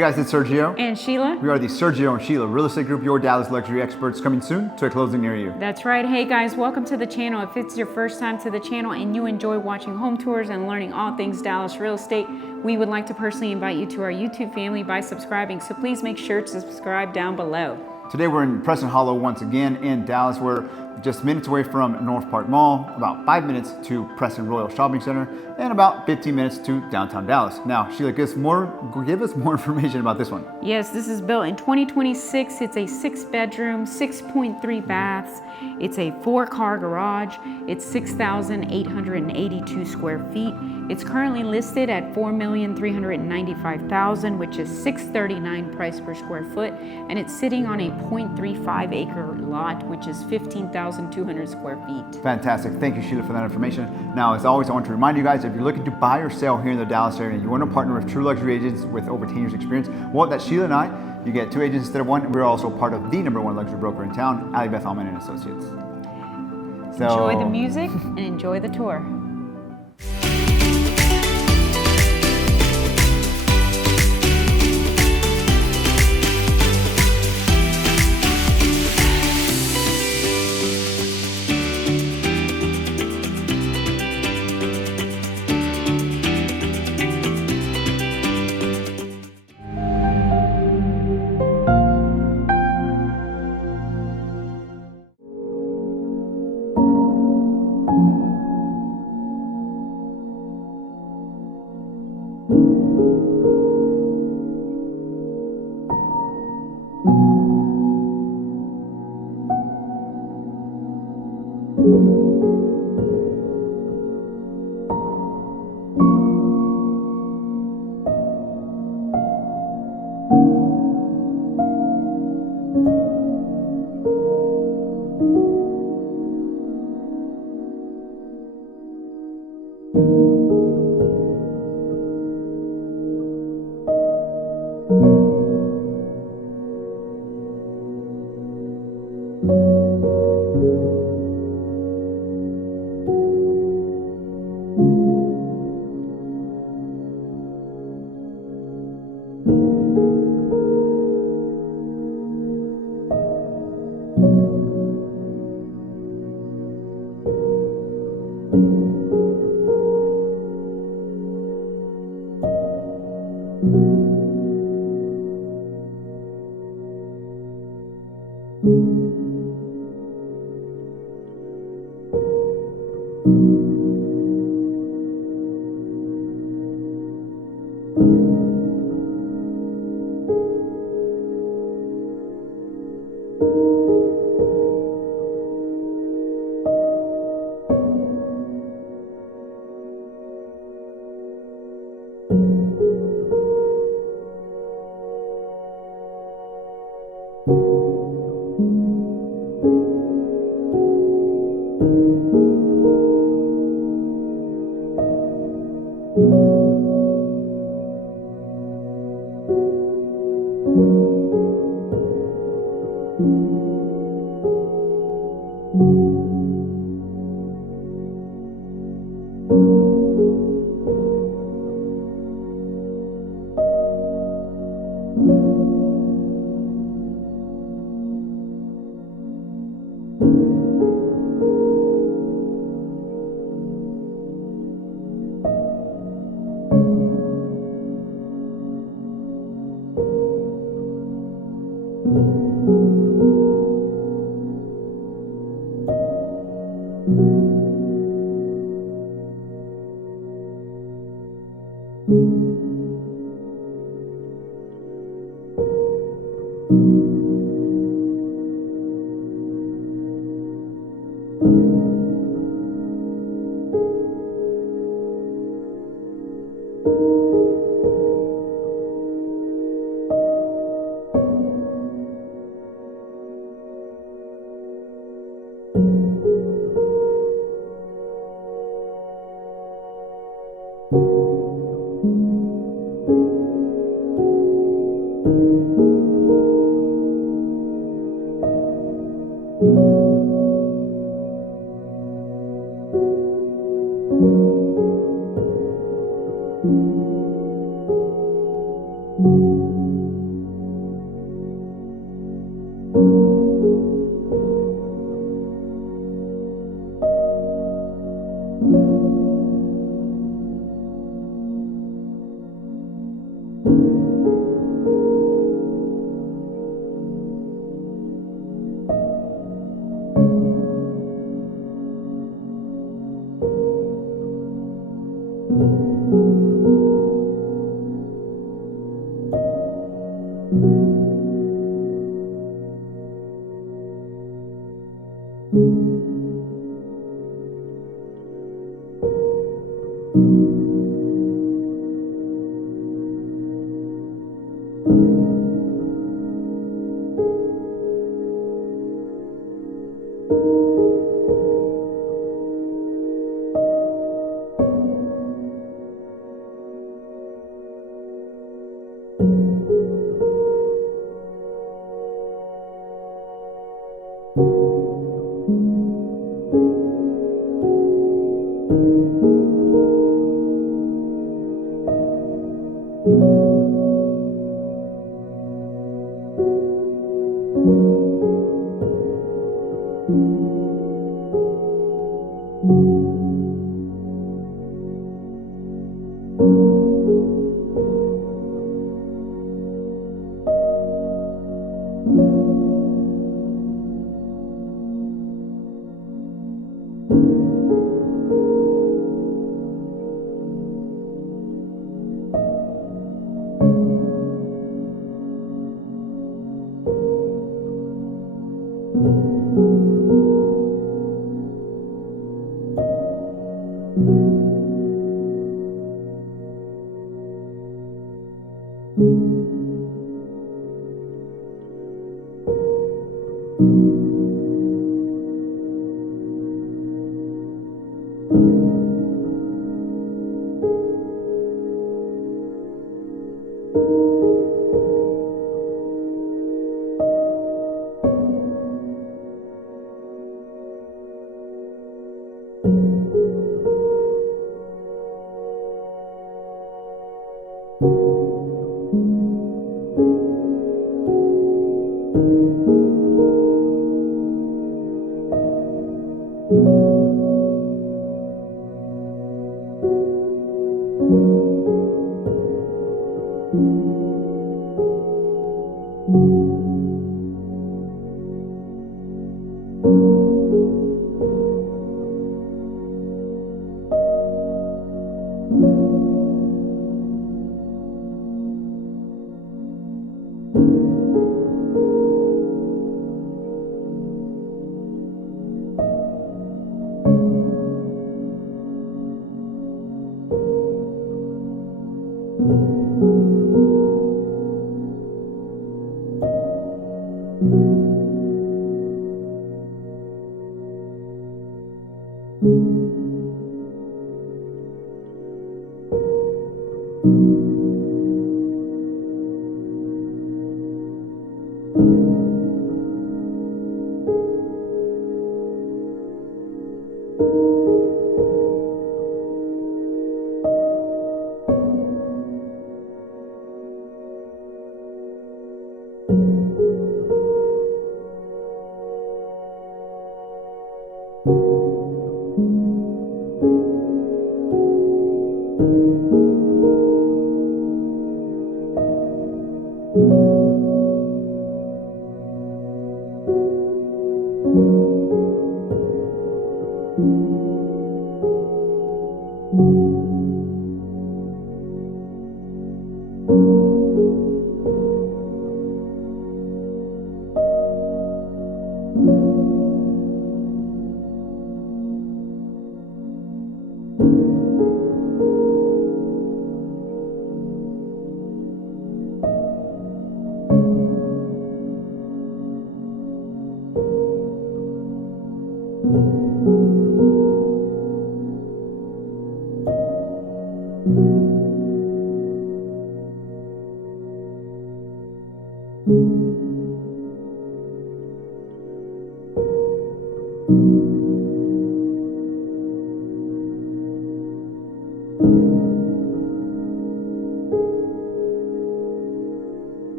Hey guys, it's Sergio. And Sheila. We are the Sergio and Sheila Real Estate Group, your Dallas luxury experts, coming soon to a closing near you. That's right. Hey guys, welcome to the channel. If it's your first time to the channel and you enjoy watching home tours and learning all things Dallas real estate, we would like to personally invite you to our YouTube family by subscribing. So please make sure to subscribe down below. Today we're in Preston Hollow once again in Dallas. We're just minutes away from North Park Mall, about 5 minutes to Preston Royal Shopping Center, and about 15 minutes to downtown Dallas. Now, Sheila, give us more information about this one. Yes, this is built in 2026. It's a 6-bedroom, 6.3 baths. It's a 4-car garage. It's 6,882 square feet. It's currently listed at $4,395,000, which is $639 price per square foot, and it's sitting on a 0.35 acre lot, which is 15,200 square feet. Fantastic. Thank you, Sheila, for that information. Now, as always, I want to remind you guys, if you're looking to buy or sell here in the Dallas area and you want to partner with true luxury agents with over 10 years experience, well, that's Sheila and I. You get 2 agents instead of 1. We're also part of the #1 luxury broker in town, Ali Beth Allman and Associates. So, enjoy the music and enjoy the tour.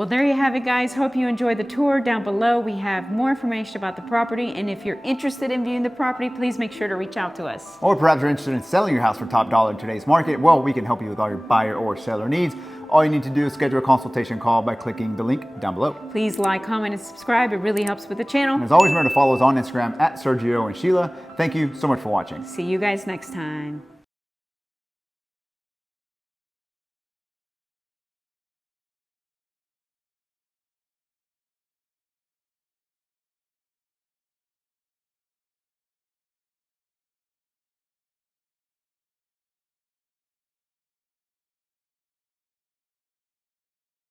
Well, there you have it, guys. Hope you enjoyed the tour. Down below, we have more information about the property. And if you're interested in viewing the property, please make sure to reach out to us. Or perhaps you're interested in selling your house for top dollar in today's market. Well, we can help you with all your buyer or seller needs. All you need to do is schedule a consultation call by clicking the link down below. Please like, comment, and subscribe. It really helps with the channel. And as always, remember to follow us on Instagram at Sergio and Sheila. Thank you so much for watching. See you guys next time.